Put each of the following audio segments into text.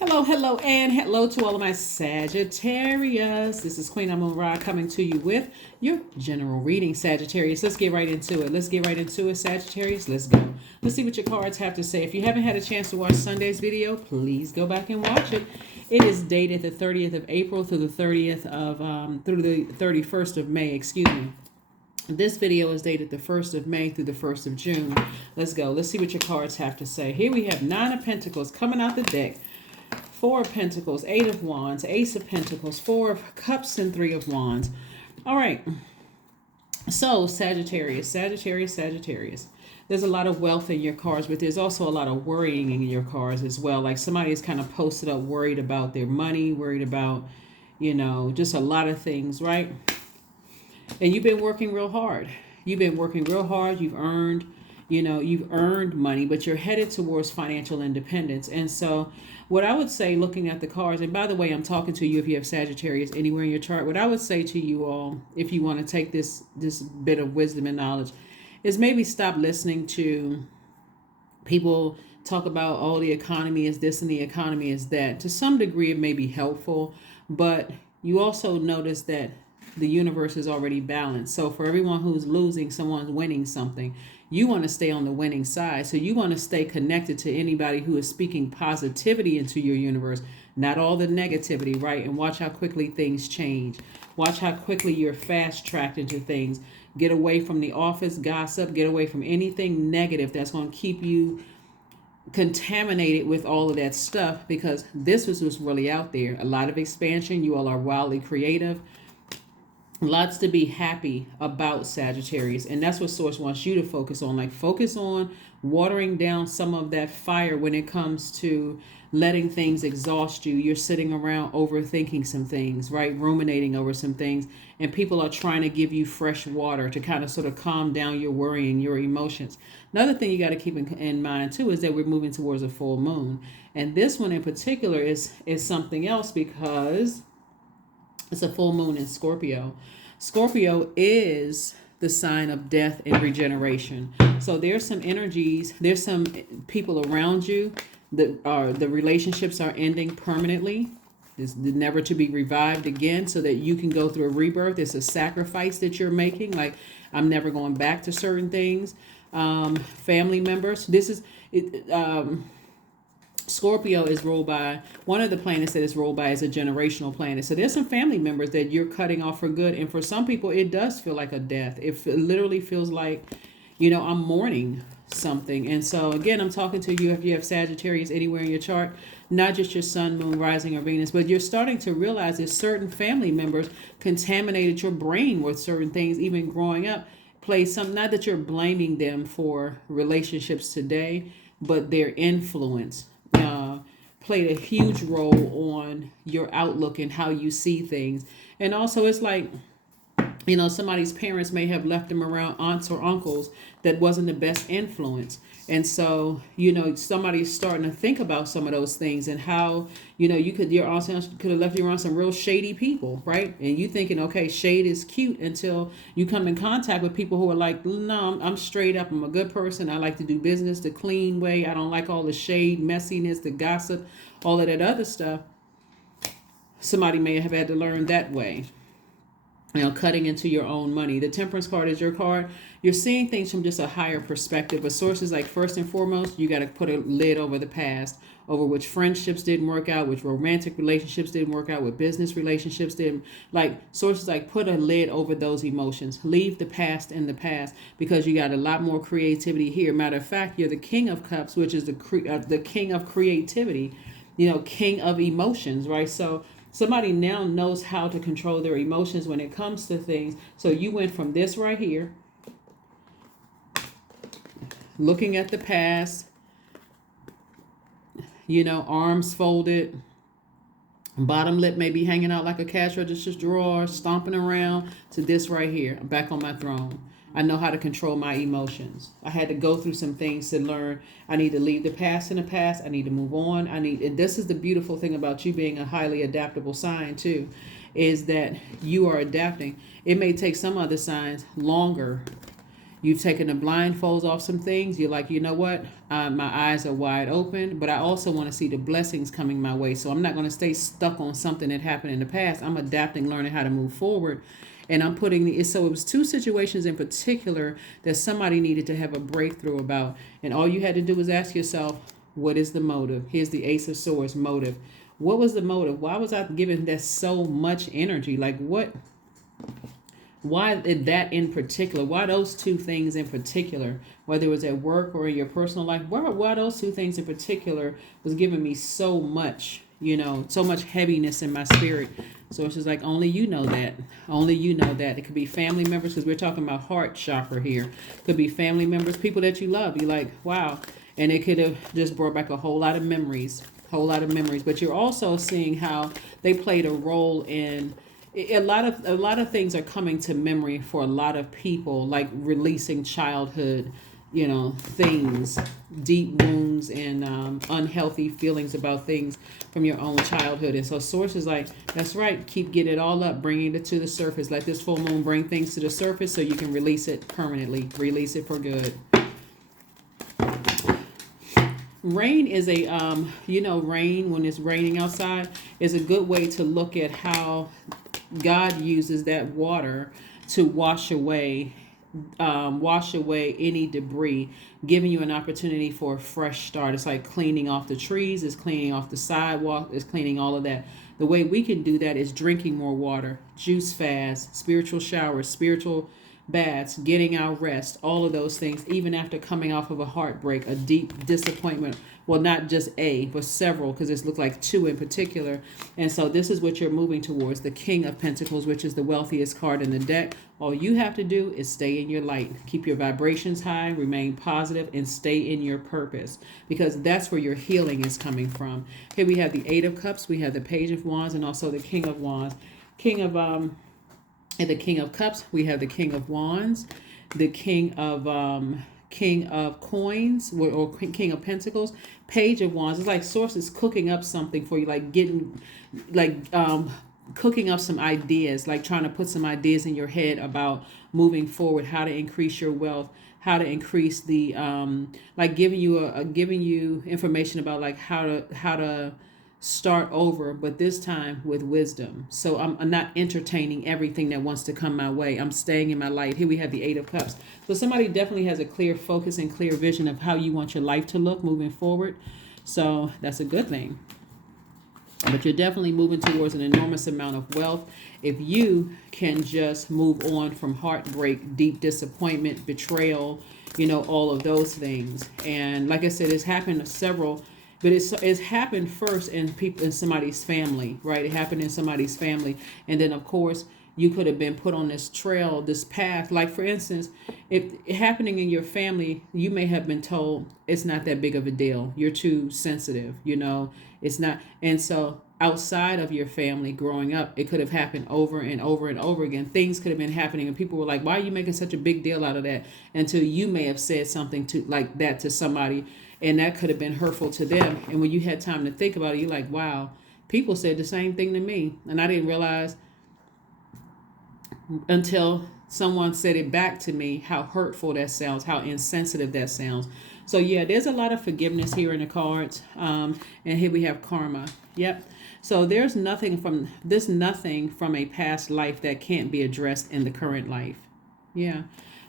Hello, hello, and hello to all of my Sagittarius. This is Queen Amon coming to you with your general reading, Sagittarius. Let's get right into it. Sagittarius. Let's go. Let's see what your cards have to say. If you haven't had a chance to watch Sunday's video, please go back and watch it. It is dated the 30th of April through the 31st of May. Excuse me. This video is dated the 1st of May through the 1st of June. Let's go. Let's see what your cards have to say. Here we have Nine of Pentacles coming out the deck. Four of Pentacles, Eight of Wands, Ace of Pentacles, Four of Cups, and Three of Wands. All right. So, Sagittarius. There's a lot of wealth in your cards, but there's also a lot of worrying in your cards as well. Like somebody is kind of posted up, worried about their money, worried about, just a lot of things, right? And you've been working real hard. You've earned money, but you're headed towards financial independence. And so what I would say, looking at the cards, and by the way, I'm talking to you if you have Sagittarius anywhere in your chart, what I would say to you all, if you want to take this bit of wisdom and knowledge, is maybe stop listening to people talk about, oh, the economy is this and the economy is that. To some degree, it may be helpful, but you also notice that the universe is already balanced. So for everyone who's losing, someone's winning something. You want to stay on the winning side. So you want to stay connected to anybody who is speaking positivity into your universe, not all the negativity, right? And watch how quickly things change. Watch how quickly you're fast tracked into things. Get away from the office gossip. Get away from anything negative that's going to keep you contaminated with all of that stuff, because this was what's really out there. A lot of expansion. You all are wildly creative. Lots to be happy about, Sagittarius. And that's what Source wants you to focus on. Like, focus on watering down some of that fire when it comes to letting things exhaust you. You're sitting around overthinking some things, right? Ruminating over some things. And people are trying to give you fresh water to kind of sort of calm down your worrying, your emotions. Another thing you got to keep in mind, too, is that we're moving towards a full moon. And this one in particular is something else, because it's a full moon in Scorpio. Scorpio is the sign of death and regeneration. So there's some energies, there's some people around you that are, the relationships are ending permanently. It's never to be revived again, so that you can go through a rebirth. It's a sacrifice that you're making. Like, I'm never going back to certain things. Family members. Scorpio is ruled by, one of the planets that is ruled by is a generational planet. So there's some family members that you're cutting off for good. And for some people, it does feel like a death. It literally feels like, I'm mourning something. And so again, I'm talking to you if you have Sagittarius anywhere in your chart, not just your sun, moon, rising, or Venus, but you're starting to realize that certain family members contaminated your brain with certain things, even growing up. Not that you're blaming them for relationships today, but their influence played a huge role on your outlook and how you see things. And also, it's like, somebody's parents may have left them around aunts or uncles that wasn't the best influence. And so, somebody's starting to think about some of those things, and how, your aunts and uncles could have left you around some real shady people, right? And you thinking, okay, shade is cute, until you come in contact with people who are like, no, I'm straight up. I'm a good person. I like to do business the clean way. I don't like all the shade, messiness, the gossip, all of that other stuff. Somebody may have had to learn that way. Cutting into your own money. The Temperance card is your card. You're seeing things from just a higher perspective. But sources like, first and foremost, you got to put a lid over the past, over which friendships didn't work out, which romantic relationships didn't work out, with business relationships didn't. Like, sources like, put a lid over those emotions. Leave the past in the past, because you got a lot more creativity here. Matter of fact, you're the King of Cups, which is the king of creativity, king of emotions, right? So somebody now knows how to control their emotions when it comes to things. So you went from this right here, looking at the past, arms folded, bottom lip maybe hanging out like a cash register drawer, stomping around, to this right here. I'm back on my throne. I know how to control my emotions. I had to go through some things to learn. I need to leave the past in the past. I need to move on. And this is the beautiful thing about you being a highly adaptable sign too, is that you are adapting. It may take some other signs longer You've taken the blindfolds off some things. You're like, you know what? My eyes are wide open, but I also want to see the blessings coming my way. So I'm not going to stay stuck on something that happened in the past. I'm adapting, learning how to move forward. And I'm putting so it was two situations in particular that somebody needed to have a breakthrough about. And all you had to do was ask yourself, what is the motive? Here's the Ace of Swords motive. What was the motive? Why was I giving that so much energy? Like what? Why that in particular? Why those two things in particular? Whether it was at work or in your personal life, why those two things in particular was giving me so much, so much heaviness in my spirit. So it's just like, only you know that. Only you know that. It could be family members, because we're talking about heart chakra here. Could be family members, people that you love. You're like, wow. And it could have just brought back a whole lot of memories. But you're also seeing how they played a role in a lot of things are coming to memory for a lot of people, like releasing childhood, things, deep wounds and unhealthy feelings about things from your own childhood. And so Source is like, that's right, keep getting it all up, bringing it to the surface. Let this full moon bring things to the surface so you can release it permanently, release it for good. Rain is a, rain, when it's raining outside, is a good way to look at how God uses that water to wash away any debris, giving you an opportunity for a fresh start. It's like cleaning off the trees, it's cleaning off the sidewalk, it's cleaning all of that. The way we can do that is drinking more water, juice fast, spiritual showers, spiritual baths, getting our rest, all of those things, even after coming off of a heartbreak, a deep disappointment. Well, not just but several, because it looks like two in particular. And so this is what you're moving towards, the King of Pentacles, which is the wealthiest card in the deck. All you have to do is stay in your light, keep your vibrations high, remain positive, and stay in your purpose, because that's where your healing is coming from. Here we have the Eight of Cups, we have the Page of Wands, and also the King of Wands. And the King of Cups, we have the King of Wands, the King of Coins, or King of Pentacles, Page of Wands. It's like Source is cooking up something for you, like cooking up some ideas, like trying to put some ideas in your head about moving forward, how to increase your wealth, how to increase the like giving you information about like how to start over, but this time with wisdom. So I'm not entertaining everything that wants to come my way. I'm staying in my light. Here we have the Eight of Cups. So somebody definitely has a clear focus and clear vision of how you want your life to look moving forward. So that's a good thing. But you're definitely moving towards an enormous amount of wealth if you can just move on from heartbreak, deep disappointment, betrayal, all of those things. And like I said, it's happened several. But it's happened first in somebody's family, right? It happened in somebody's family. And then, of course, you could have been put on this trail, this path. Like, for instance, if happening in your family, you may have been told it's not that big of a deal. You're too sensitive, it's not. And so outside of your family growing up, it could have happened over and over and over again. Things could have been happening and people were like, why are you making such a big deal out of that? Until you may have said something like that to somebody, and that could have been hurtful to them. And when you had time to think about it, you're like, wow, people said the same thing to me. And I didn't realize until someone said it back to me how hurtful that sounds, how insensitive that sounds. So yeah, there's a lot of forgiveness here in the cards. And here we have karma. Yep. So there's nothing from a past life that can't be addressed in the current life. Yeah.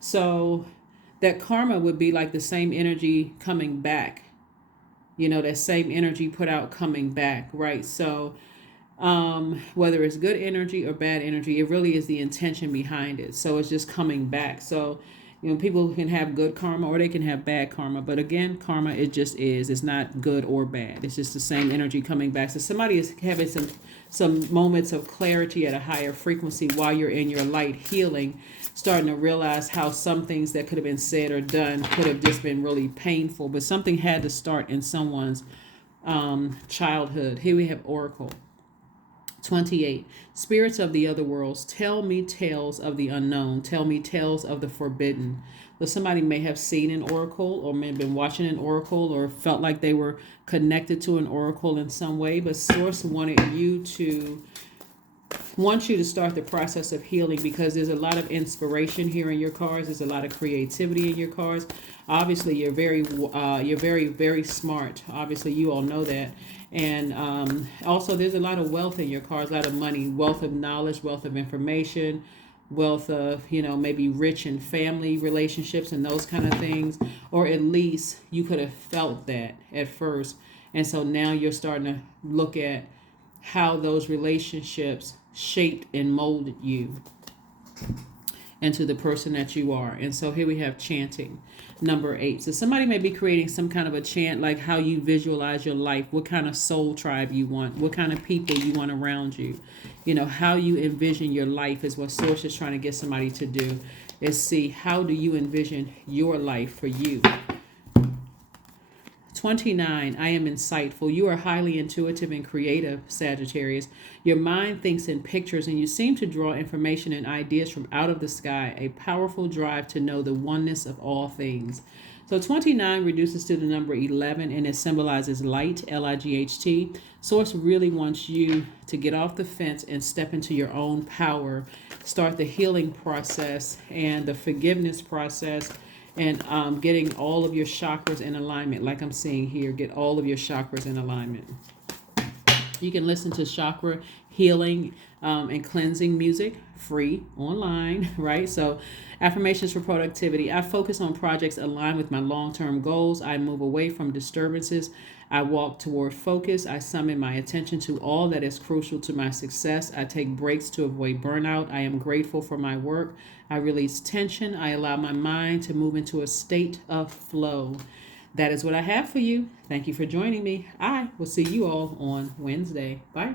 So that karma would be like the same energy coming back, that same energy put out coming back, right? So whether it's good energy or bad energy, it really is the intention behind it. So it's just coming back. So people can have good karma or they can have bad karma, but again, karma, it just is. It's not good or bad. It's just the same energy coming back. So somebody is having some moments of clarity at a higher frequency while you're in your light healing, starting to realize how some things that could have been said or done could have just been really painful, but something had to start in someone's childhood. Here we have Oracle. 28. Spirits of the other worlds, tell me tales of the unknown. Tell me tales of the forbidden. So somebody may have seen an oracle or may have been watching an oracle or felt like they were connected to an oracle in some way, but Source wanted you to wants you to start the process of healing, because there's a lot of inspiration here in your cards. There's a lot of creativity in your cards. Obviously, you're very smart. Obviously, you all know that. And also, there's a lot of wealth in your cards, a lot of money, wealth of knowledge, wealth of information, wealth of, maybe rich and family relationships and those kind of things. Or at least you could have felt that at first. And so now you're starting to look at how those relationships shaped and molded you into the person that you are. And so here we have chanting, number 8. So somebody may be creating some kind of a chant, like how you visualize your life, what kind of soul tribe you want, what kind of people you want around you, how you envision your life is what Source is trying to get somebody to do, is see how do you envision your life for you. 29, I am insightful. You are highly intuitive and creative, Sagittarius. Your mind thinks in pictures and you seem to draw information and ideas from out of the sky, a powerful drive to know the oneness of all things. So 29 reduces to the number 11 and it symbolizes light, L-I-G-H-T. Source really wants you to get off the fence and step into your own power, start the healing process and the forgiveness process, and getting all of your chakras in alignment, like I'm seeing here. Get all of your chakras in alignment. You can listen to chakra healing and cleansing music free online, right? So affirmations for productivity. I focus on projects aligned with my long-term goals. I move away from disturbances. I walk toward focus. I summon my attention to all that is crucial to my success. I take breaks to avoid burnout. I am grateful for my work. I release tension. I allow my mind to move into a state of flow. That is what I have for you. Thank you for joining me. I will see you all on Wednesday. Bye.